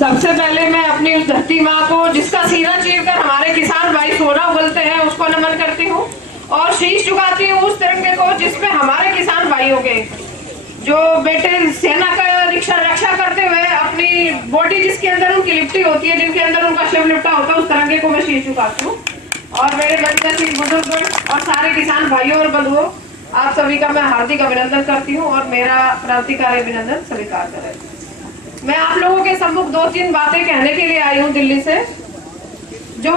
सबसे पहले मैं अपनी उस धरती माँ को जिसका सीना चीर कर हमारे किसान भाई सोना उगलते हैं उसको नमन करती हूँ और शीश झुकाती हूँ उस तिरंगे को जिसपे हमारे किसान भाइयों के जो बेटे सेना का रक्षा करते हुए अपनी बॉडी जिसके अंदर उनकी लिपटी होती है, जिनके अंदर उनका शिव लिपटा होता है, उस तिरंगे को मैं शीश झुकाती हूँ। और मेरे बच्चे बुजुर्ग और सारे किसान भाइयों और बंधुओं, आप सभी का मैं हार्दिक अभिनंदन करती हूँ और मेरा क्रांतिकारी अभिनंदन स्वीकार करें। मैं आप लोगों के सम्मुख 2-3 बातें कहने के लिए आई हूँ दिल्ली से। जो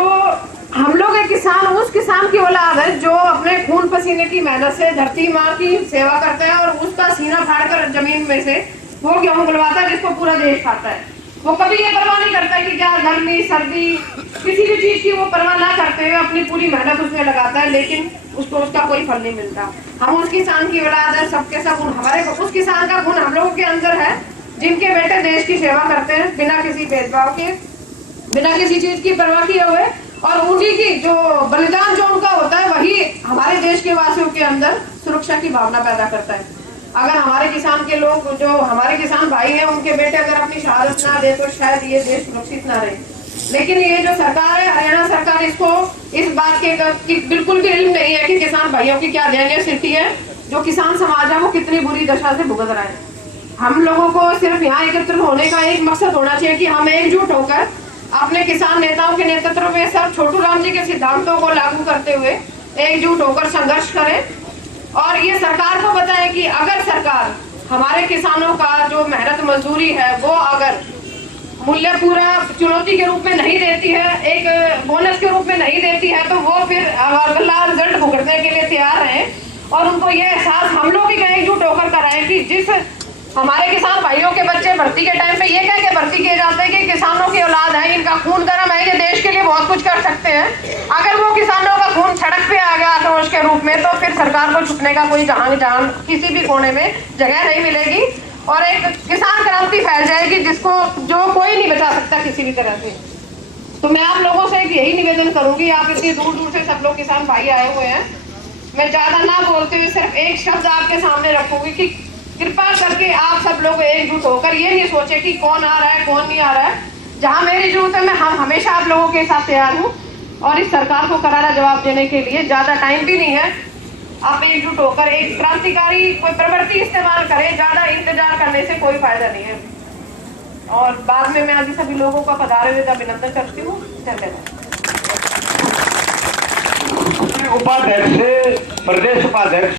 हम लोग एक किसान, उस किसान की औलाद है जो अपने खून पसीने की मेहनत से धरती माँ की सेवा करते हैं और उसका सीना फाड़कर जमीन में से वो गेहूं उगलवाता है जिसको पूरा देश खाता है। वो कभी ये परवाह नहीं करता कि क्या गर्मी सर्दी किसी भी चीज की वो परवाह ना करते हुए अपनी पूरी मेहनत उसमें लगाता है, लेकिन उसको उसका कोई फल नहीं मिलता। हम उस किसान की औलाद है, सबके सब गुण हमारे, उस किसान का गुण हम लोगों के अंदर है जिनके बेटे देश की सेवा करते हैं बिना किसी भेदभाव के, बिना किसी चीज की परवाह किए हुए, और उन्हीं की जो बलिदान जो उनका होता है वही हमारे देश के वासियों के अंदर सुरक्षा की भावना पैदा करता है। अगर हमारे किसान के लोग, जो हमारे किसान भाई हैं, उनके बेटे अगर अपनी शहादत ना दे तो शायद ये देश सुरक्षित ना रहे। लेकिन ये जो सरकार है, हरियाणा सरकार, इसको इस बात के बिल्कुल भी इल्म नहीं है कि किसान भाइयों की क्या दयनीय स्थिति है, जो किसान समाज है वो कितनी बुरी दशा से भुगत रहा है। हम लोगों को सिर्फ यहाँ एकत्रित होने का एक मकसद होना चाहिए कि हम एकजुट होकर अपने किसान नेताओं के नेतृत्व में सर छोटू राम जी के सिद्धांतों को लागू करते हुए एकजुट होकर संघर्ष करें और ये सरकार को बताएं कि अगर सरकार हमारे किसानों का जो मेहनत मजदूरी है वो अगर मूल्य पूरा चुनौती के रूप में नहीं देती है, एक बोनस के रूप में नहीं देती है, तो वो फिर लाल जल्द भुगतने के लिए तैयार है। और उनको ये एहसास हम लोग ही एकजुट होकर कराएं कि जिस हमारे किसान भाइयों के बच्चे भर्ती के टाइम पे ये कह के भर्ती किए जाते हैं कि किसानों की औलाद है, इनका खून गर्म है, ये देश के लिए बहुत कुछ कर सकते हैं। अगर वो किसानों का खून सड़क पे आ गया आक्रोश के रूप में, तो फिर सरकार को छुपने का कोई जहां किसी भी कोने में जगह नहीं मिलेगी और एक किसान क्रांति फैल जाएगी जिसको जो कोई नहीं बचा सकता किसी भी तरह से। तो मैं आप लोगों से यही निवेदन करूंगी, आप इतनी दूर दूर से सब लोग किसान भाई आए हुए हैं, मैं ज्यादा ना बोलते हुए सिर्फ एक शब्द आपके सामने रखूंगी कि कृपा करके आप सब लोग एकजुट होकर ये नहीं सोचे कि कौन आ रहा है कौन नहीं आ रहा है। जहां मेरी जरूरत है मैं हमेशा आप लोगों के साथ तैयार हूं और इस सरकार को करारा जवाब देने के लिए ज्यादा टाइम भी नहीं है। आप एकजुट होकर एक क्रांतिकारी कोई प्रवृत्ति इस्तेमाल करें, ज्यादा इंतजार करने से कोई फायदा नहीं है। और बाद में मैं आज सभी लोगों का पधारे हुए अभिनंदन करती हूँ। धन्यवाद। उपाध्यक्ष, प्रदेश उपाध्यक्ष